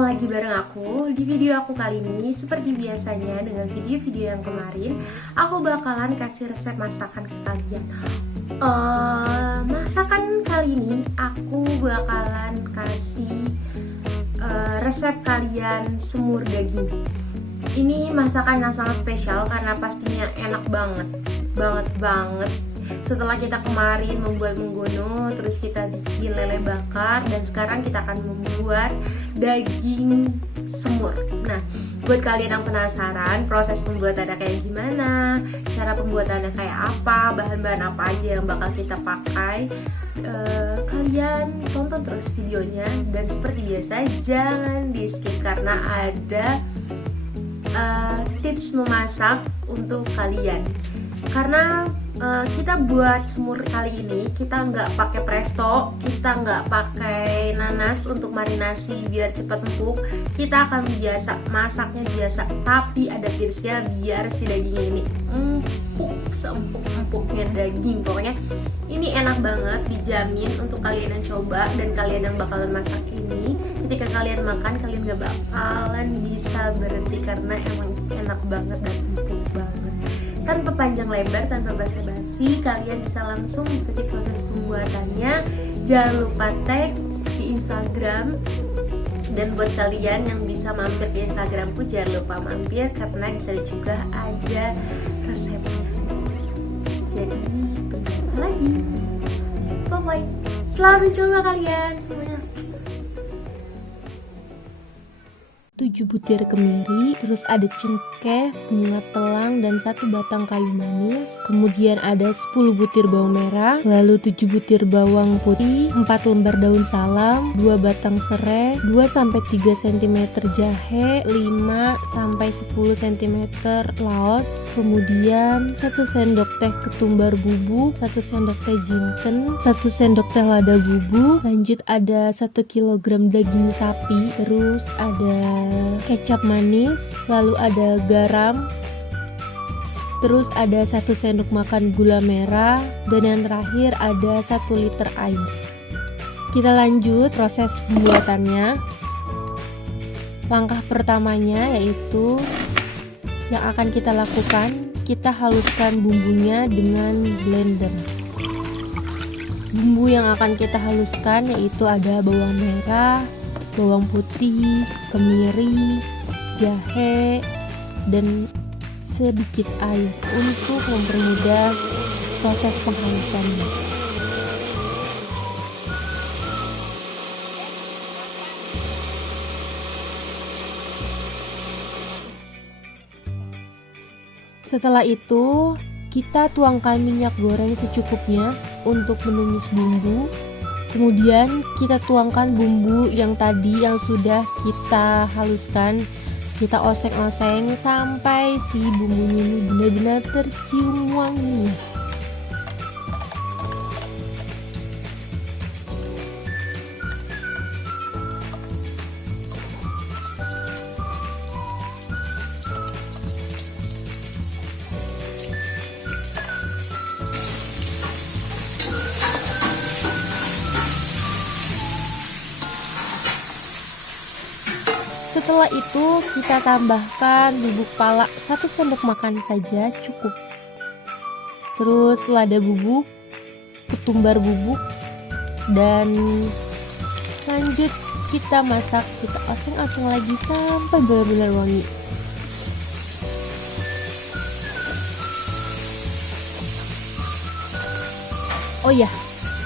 ketemu lagi bareng aku. Di video aku kali ini, seperti biasanya dengan video-video yang kemarin, aku bakalan kasih resep masakan ke kalian. Masakan kali ini aku bakalan kasih resep kalian semur daging. Ini masakan yang sangat spesial karena pastinya enak banget. Setelah kita kemarin membuat menggono, terus kita bikin lele bakar, dan sekarang kita akan membuat daging semur. Nah, buat kalian yang penasaran proses pembuatannya kayak gimana, cara pembuatannya kayak apa, bahan-bahan apa aja yang bakal kita pakai, kalian tonton terus videonya. Dan seperti biasa, jangan di skip karena ada tips memasak untuk kalian. Karena kita buat semur kali ini kita nggak pakai presto, kita nggak pakai nanas untuk marinasi biar cepat empuk. Kita akan masaknya biasa, tapi ada tipsnya biar si dagingnya ini empuk seempuk-empuknya daging. Pokoknya ini enak banget, dijamin untuk kalian yang coba dan kalian yang bakalan masak ini. Ketika kalian makan, kalian nggak bakalan bisa berhenti karena emang enak banget dan empuk banget. Tanpa panjang lebar, tanpa basa-basi, kalian bisa langsung mengikuti proses pembuatannya. Jangan lupa tag di Instagram. Dan buat kalian yang bisa mampir di Instagramku, jangan lupa mampir karena di sana juga ada resepnya. Jadi tunggu apa lagi? Bye-bye. Selalu coba kalian semuanya. 7 butir kemiri, terus ada cengkeh, bunga telang, dan 1 batang kayu manis. Kemudian ada 10 butir bawang merah, lalu 7 butir bawang putih, 4 lembar daun salam, 2 batang serai, 2-3 cm jahe, 5-10 cm laos, kemudian 1 sendok teh ketumbar bubuk, 1 sendok teh jinten, 1 sendok teh lada bubuk, lanjut ada 1 kg daging sapi, terus ada kecap manis, lalu ada garam, terus ada 1 sendok makan gula merah, dan yang terakhir ada 1 liter air. Kita lanjut proses pembuatannya. Langkah pertamanya yaitu yang akan kita lakukan, kita haluskan bumbunya dengan blender. Bumbu yang akan kita haluskan yaitu ada bawang merah, bawang putih, kemiri, jahe, dan sedikit air untuk mempermudah proses penghalusannya. Setelah itu, kita tuangkan minyak goreng secukupnya untuk menumis bumbu. Kemudian kita tuangkan bumbu yang tadi yang sudah kita haluskan. Kita oseng-oseng sampai si bumbunya ini benar-benar tercium wanginya. Setelah itu kita tambahkan bubuk pala 1 sendok makan saja cukup. Terus lada bubuk, ketumbar bubuk, dan lanjut kita masak, kita oseng-oseng lagi sampai benar-benar wangi. Oh ya,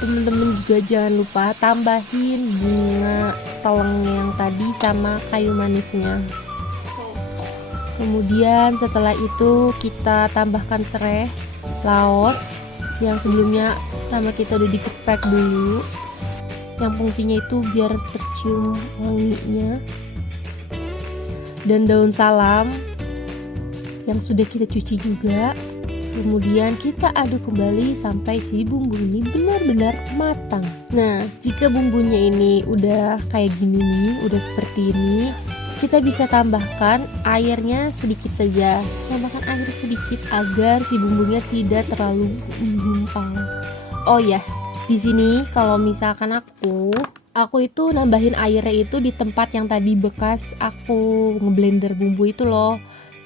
temen-temen juga jangan lupa tambahin bunga telangnya yang tadi sama kayu manisnya. Kemudian setelah itu kita tambahkan serai, laos yang sebelumnya sama kita udah digeprek dulu, yang fungsinya itu biar tercium wanginya, dan daun salam yang sudah kita cuci juga. Kemudian kita aduk kembali sampai si bumbu ini benar-benar matang. Nah, jika bumbunya ini udah kayak gini nih, udah seperti ini, kita bisa tambahkan airnya sedikit saja. Tambahkan air sedikit agar si bumbunya tidak terlalu menggumpal. Oh ya, di sini kalau misalkan aku Aku itu nambahin airnya itu di tempat yang tadi bekas aku ngeblender bumbu itu loh.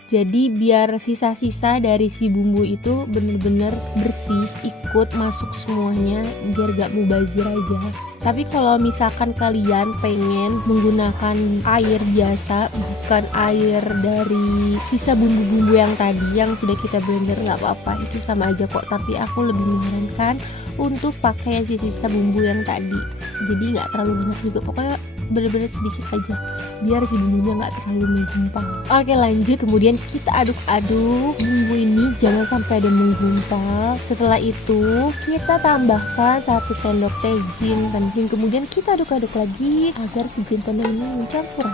Jadi biar sisa-sisa dari si bumbu itu bener-bener bersih, ikut masuk semuanya, biar gak mubazir aja. Tapi kalau misalkan kalian pengen menggunakan air biasa, bukan air dari sisa bumbu-bumbu yang tadi yang sudah kita blender, gak apa-apa, itu sama aja kok. Tapi aku lebih menyarankan untuk pakai yang sisa bumbu yang tadi. Jadi gak terlalu banyak juga, pokoknya bener-bener sedikit aja biar si bumbunya nggak terlalu menggumpal. Oke, lanjut. Kemudian kita aduk-aduk bumbu ini, jangan sampai ada menggumpal. Setelah itu kita tambahkan 1 sendok teh jinten, kemudian kita aduk-aduk lagi agar si jinten ini mencampur.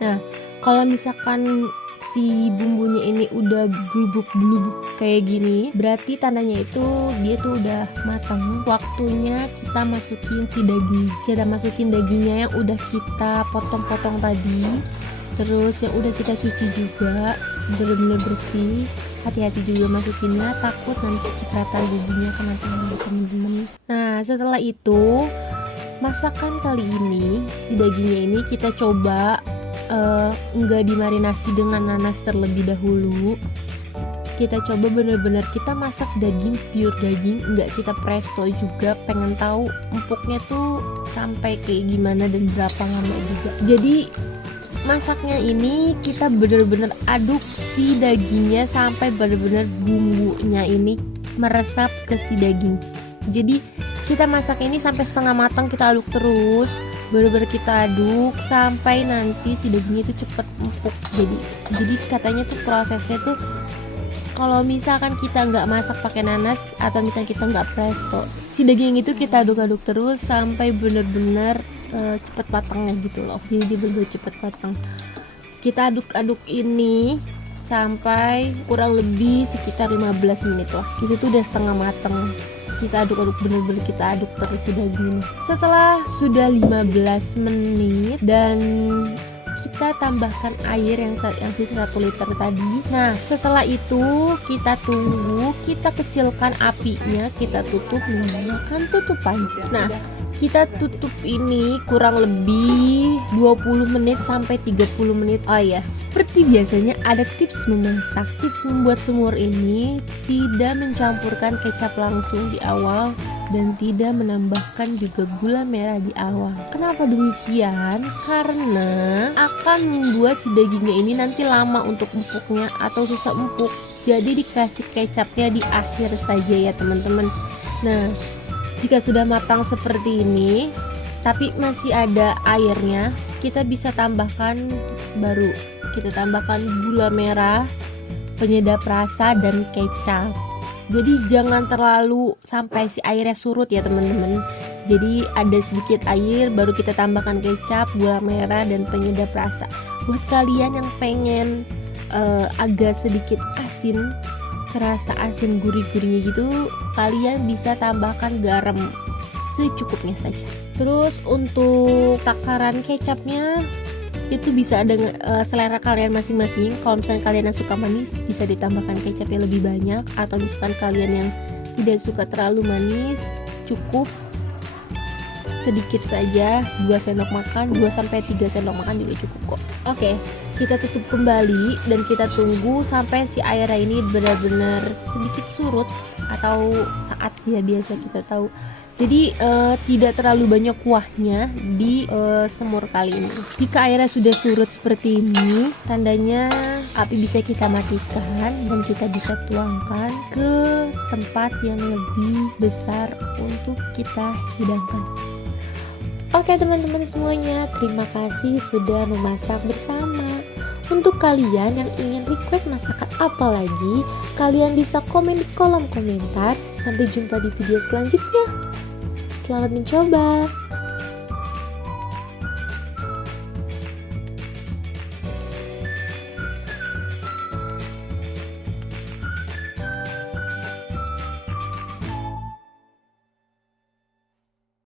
Nah, kalau misalkan si bumbunya ini udah blubuk-blubuk kayak gini, berarti tandanya itu dia tuh udah matang. Waktunya kita masukin si daging. Kita masukin dagingnya yang udah kita potong-potong tadi, terus yang udah kita cuci juga, bener-bener bersih. Hati-hati juga masukinnya, takut nanti cipratan bumbunya kena tangan temen-temen. Nah, setelah itu masakan kali ini si dagingnya ini kita coba enggak dimarinasi dengan nanas terlebih dahulu. Kita coba bener-bener kita masak daging, pure daging, enggak kita presto juga. Pengen tahu empuknya tuh sampai kayak gimana dan berapa lama juga. Jadi masaknya ini kita bener-bener aduk si dagingnya sampai bener-bener bumbunya ini meresap ke si daging. Jadi kita masak ini sampai setengah matang, kita aduk terus, bener-bener kita aduk sampai nanti si dagingnya itu cepet empuk. Jadi katanya tuh prosesnya tuh kalau misalkan kita nggak masak pakai nanas atau misalnya kita nggak presto, si daging itu kita aduk-aduk terus sampai bener-bener cepet matangnya gitu loh. Jadi dia bener-bener cepet matang. Kita aduk-aduk ini sampai kurang lebih sekitar 15 menit lah. Itu tuh udah setengah matang. Kita aduk-aduk bener-bener, kita aduk terus si daging. Setelah sudah 15 menit dan kita tambahkan air yang sisa 1 liter tadi. Nah, setelah itu kita tunggu, kita kecilkan apinya, kita tutup menggunakan tutupan. Nah, kita tutup ini kurang lebih 20 menit sampai 30 menit. Oh ya, seperti biasanya ada tips memasak. Tips membuat semur ini tidak mencampurkan kecap langsung di awal dan tidak menambahkan juga gula merah di awal. Kenapa demikian? Karena akan membuat si dagingnya ini nanti lama untuk empuknya atau susah empuk. Jadi dikasih kecapnya di akhir saja ya teman-teman. Nah, jika sudah matang seperti ini tapi masih ada airnya, kita bisa tambahkan kita tambahkan gula merah, penyedap rasa, dan kecap. Jadi jangan terlalu sampai si airnya surut ya teman-teman. Jadi ada sedikit air, baru kita tambahkan kecap, gula merah, dan penyedap rasa. Buat kalian yang pengen agak sedikit asin, kerasa asin gurih-gurihnya gitu, kalian bisa tambahkan garam secukupnya saja. Terus untuk takaran kecapnya itu bisa ada selera kalian masing-masing. Kalau misalnya kalian yang suka manis, bisa ditambahkan kecapnya lebih banyak, atau misalkan kalian yang tidak suka terlalu manis, cukup sedikit saja, 2 sendok makan, 2 sampai 3 sendok makan juga cukup kok. Oke, kita tutup kembali dan kita tunggu sampai si airnya ini benar-benar sedikit surut, atau saat dia biasa kita tahu. Jadi tidak terlalu banyak kuahnya di semur kali ini. Jika airnya sudah surut seperti ini, tandanya api bisa kita matikan dan kita bisa tuangkan ke tempat yang lebih besar untuk kita hidangkan. Oke teman-teman semuanya, terima kasih sudah memasak bersama. Untuk kalian yang ingin request masakan apa lagi, kalian bisa komen di kolom komentar. Sampai jumpa di video selanjutnya. Selamat mencoba.